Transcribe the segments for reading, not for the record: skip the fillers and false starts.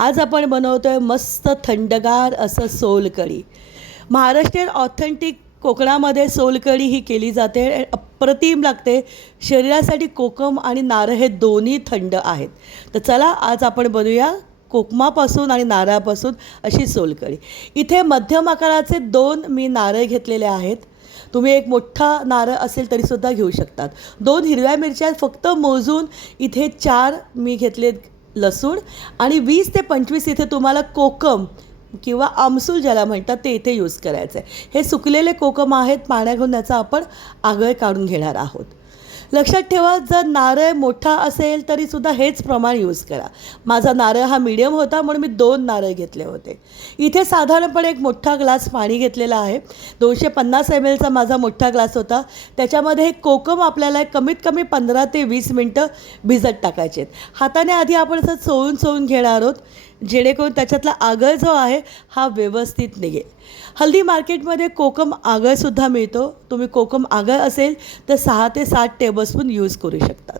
आज आपण बनवतोय मस्त थंडगार असं सोलकढी. महाराष्ट्रीयन ऑथेंटिक कोकणामध्ये सोलकढी ही केली जाते. अप्रतिम लागते. शरीरासाठी कोकम आणि नारळ हे दोन्ही थंड आहेत. तर चला आज आपण बनवूया कोकमापासून आणि नारळापासून अशी सोलकढी. इथे मध्यम आकाराचे 2 मी नारळ घेतलेले आहेत. तुम्ही एक मोठा नारळ असेल तरीसुद्धा घेऊ शकतात. 2 हिरव्या मिरच्या फक्त मोजून इथे 4 मी घेतलेत. लसूण आणि 20 ते 25 इथे तुम्हाला कोकम किंवा आमसूल ज्याला म्हणतात ते इथे यूज करायचं आहे. हे सुकलेले कोकम आहेत. पाण्यातून याचा आपण आगळ काढून घेणार आहोत. लक्षात ठेवा, जर नारळ मोठा असेल तरीसुद्धा हेच प्रमाण यूज करा. माझा नारळ हा मीडियम होता म्हणून मी 2 नारळ घेतले होते. इथे साधारणपणे एक मोठा ग्लास पाणी घेतलेला आहे. 250 ml चा माझा मोठा ग्लास होता. त्याच्यामध्ये हे कोकम आपल्याला कमीत कमी 15 ते 20 मिनटं भिजत टाकायचे आहेत. हाताने आधी आपण असं चोळून घेणार आहोत जेणेकरून त्याच्यातला आगळ जो आहे हा व्यवस्थित निघेल. हल्ली मार्केटमध्ये कोकम आगळसुद्धा मिळतो. तुम्ही कोकम आगळ असेल तर 6 ते 7 टेबलस्पून यूज करू शकतात.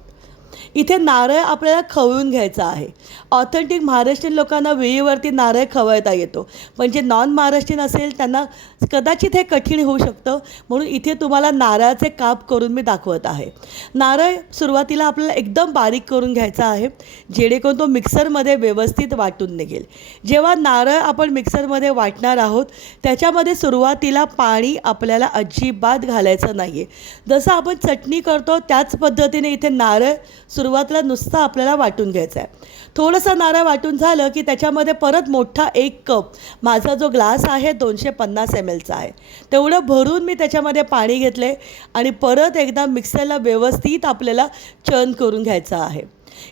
इथे नारळ आपल्याला खवळून घ्यायचा आहे. ऑथेंटिक महाराष्ट्रीयन लोकांना वेळीवरती नारळ खवळता येतो, पण जे नॉन महाराष्ट्रीयन असेल त्यांना कदाचित हे कठीण होऊ शकतं. म्हणून इथे तुम्हाला नारळाचे काप करून मी दाखवत आहे. नारळ सुरुवातीला आपल्याला एकदम बारीक करून घ्यायचा आहे जेणेकरून तो मिक्सरमध्ये व्यवस्थित वाटून निघेल. जेव्हा नारळ आपण मिक्सरमध्ये वाटणार आहोत त्याच्यामध्ये सुरुवातीला पाणी आपल्याला अजिबात घालायचं नाही आहे. जसं आपण चटणी करतो त्याच पद्धतीने इथे नारळ सुरुवातीला नुसतं आपल्याला वाटून घ्यायचं आहे. थोडंसं नारळ वाटून झालं की त्याच्यामध्ये परत मोठा 1 कप, माझा जो ग्लास आहे 250 ml चा आहे, तेवढं भरून मी त्याच्यामध्ये पाणी घेतले आणि परत एकदा मिक्सरला व्यवस्थित आपल्याला चर्न करून घ्यायचं आहे.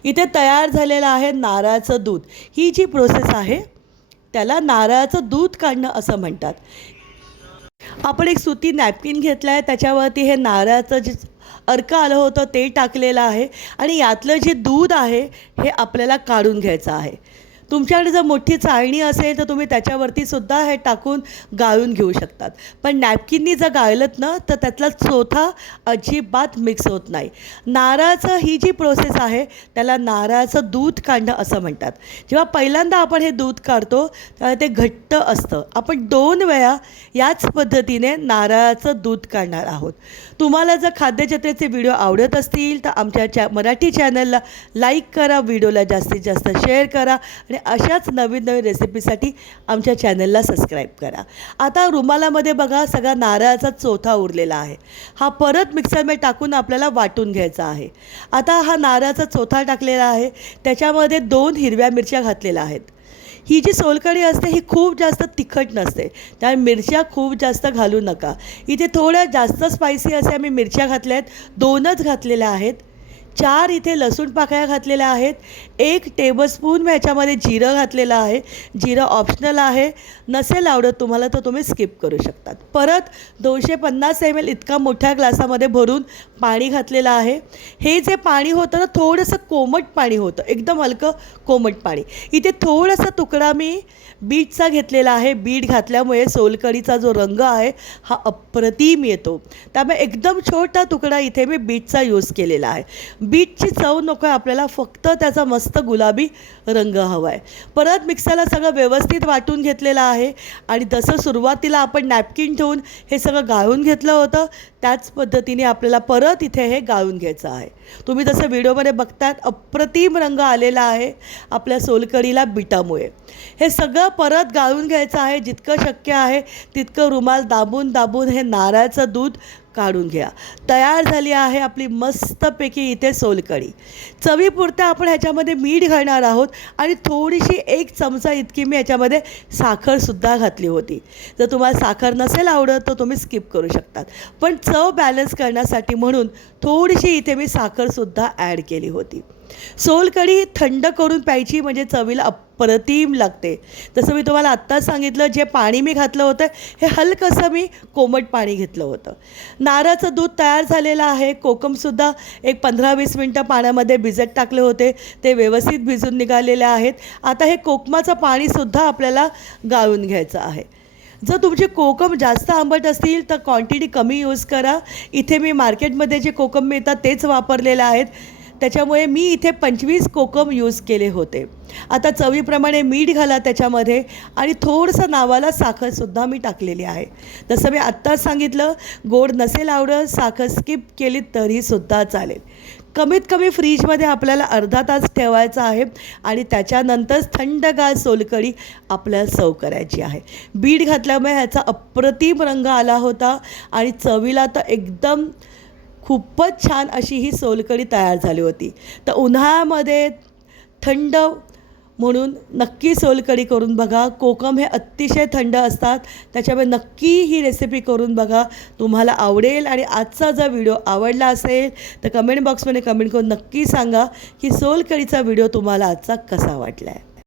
इथे तयार झालेलं आहे नारळाचं दूध. ही जी प्रोसेस आहे त्याला नारळाचं दूध काढणं असं म्हणतात. आपण एक सुती नॅपकिन घेतला आहे, त्याच्यावरती हे नारळाचं जे अर्क आलं होतं ते टाकलेलं आहे आणि यातलं जे दूध आहे हे आपल्याला काढून घ्यायचं आहे. तुमच्याकडे जर मोठी चाळणी असेल तर तुम्ही त्याच्यावरती सुद्धा हे टाकून गाळून घेऊ शकतात. पण नॅपकिननी जर गाळलंत ना तर त्यातला चोथा अजिबात मिक्स होत नाही. नारळाचं ही जी प्रोसेस आहे त्याला नारळाचं दूध काढणं असं म्हणतात. जेव्हा पहिल्यांदा आपण हे दूध काढतो तेव्हा ते घट्ट असतं. आपण 2 वेळा याच पद्धतीने नारळाचं दूध काढणार आहोत. तुम्हाला जर खाद्यजत्रेचे व्हिडिओ आवडत असतील तर आमच्या मराठी चॅनलला लाईक करा, व्हिडिओला जास्तीत जास्त शेअर करा आणि अशाच नवीन रेसिपीसाठी आमच्या चॅनलला सबस्क्राईब करा. आता रुमालामध्ये बघा सगळा नारळाचा चोथा उरलेला आहे. हा परत मिक्सरमध्ये टाकून आपल्याला वाटून घ्यायचा आहे. आता हा नारळाचा चोथा टाकलेला आहे, त्याच्यामध्ये 2 हिरव्या मिरच्या घातलेल्या आहेत. ही जी सोलकढी असते ही खूप जास्त तिखट नसते, त्यामुळे मिरच्या खूप जास्त घालू नका. इथे थोड्या जास्त स्पायसी असे आम्ही मिरच्या घातल्या आहेत, 2च घातलेल्या आहेत. 4 इथे लसूण पाकळ्या घातलेल्या आहेत. 1 टेबलस्पून मी ह्याच्यामध्ये जिरं घातलेलं आहे. जिरं ऑप्शनल आहे, नसेल आवडत तुम्हाला तर तुम्ही स्किप करू शकतात. परत 250 ml इतका मोठ्या ग्लासामध्ये भरून पाणी घातलेलं आहे. हे जे पाणी होतं ना थोडंसं कोमट पाणी होतं, एकदम हलकं कोमट पाणी. इथे थोडासा तुकडा मी बीटचा घेतलेला आहे. बीट घातल्यामुळे सोलकढीचा जो रंग आहे हा अप्रतिम येतो, त्यामुळे एकदम छोटा तुकडा इथे मी बीटचा यूज केलेला आहे. बीटची चव नको आहे आपल्याला, फक्त त्याचा मस्त गुलाबी रंग हवा आहे. परत मिक्सरला सगळं व्यवस्थित वाटून घेतलेलं आहे आणि जसं सुरुवातीला आपण नॅपकिन ठेवून हे सगळं गाळून घेतलं होतं त्याच पद्धतीने आपल्याला परत इथे हे गाळून घ्यायचं आहे. तुम्ही जसं व्हिडिओमध्ये बघतात अप्रतिम रंग आलेला आहे आपल्या सोलकढीला बीटामुळे. हे सगळं परत गाळून घ्यायचं आहे. जितकं शक्य आहे तितकं रुमाल दाबून हे नारळाचं दूध काढून घ्या. तयार झाली आहे आपली मस्तपैकी इथे सोलकढी. चवीपुरतं आपण ह्याच्यामध्ये मीठ घालणार आहोत आणि थोडीशी 1 चमचा इतकी मी ह्याच्यामध्ये साखरसुद्धा घातली होती. जर तुम्हाला साखर नसेल आवडत तर तुम्ही स्किप करू शकतात, पण चव बॅलन्स करण्यासाठी म्हणून थोडीशी इथे मी साखरसुद्धा ॲड केली होती. सोलकढी थंड करून प्यायची म्हणजे चवीला अप्रतिम लागते. जसं मी तुम्हाला आत्ताच सांगितलं, जे पाणी मी घातलं होतं हे हलकंसं मी कोमट पाणी घेतलं होतं. नारळाचं दूध तयार झालेलं आहे. कोकमसुद्धा एक 15-20 मिनटं पाण्यामध्ये भिजत टाकले होते, ते व्यवस्थित भिजून निघालेले आहेत. आता हे कोकमाचं पाणीसुद्धा आपल्याला गाळून घ्यायचं आहे. जर तुमचे कोकम जास्त आंबट असतील तर क्वांटिटी कमी यूज करा. इथे मी मार्केटमध्ये जे कोकम मिळतात तेच वापरलेले आहेत. त्याच्यामुळे मी इथे 25 कोकम यूज केले होते. आता चवीप्रमाणे मीठ घाला त्याच्यामध्ये आणि थोडंसं नावाला साखरसुद्धा मी टाकलेली आहे. जसं मी आत्ताच सांगितलं, गोड नसेल आवडत साखर स्किप केली तरीसुद्धा चालेल. कमीत कमी फ्रीजमध्ये आपल्याला अर्धा तास ठेवायचा आहे आणि त्याच्यानंतरच थंडगार सोलकढी आपल्याला सर्व करायची आहे. बीट घातल्यामुळे ह्याचा अप्रतिम रंग आला होता आणि चवीला तर एकदम खूपच छान अशी ही सोलकढी तयार झाली होती. तर उन्हाळ्यामध्ये थंड म्हणून नक्की सोलकढी करून बघा. कोकम हे अतिशय थंड असतात, त्याच्यामुळे नक्की ही रेसिपी करून बघा, तुम्हाला आवडेल. आणि आजचा जर व्हिडिओ आवडला असेल तर कमेंट बॉक्समध्ये कमेंट करून नक्की सांगा की सोलकढीचा व्हिडिओ तुम्हाला आजचा कसा वाटला आहे.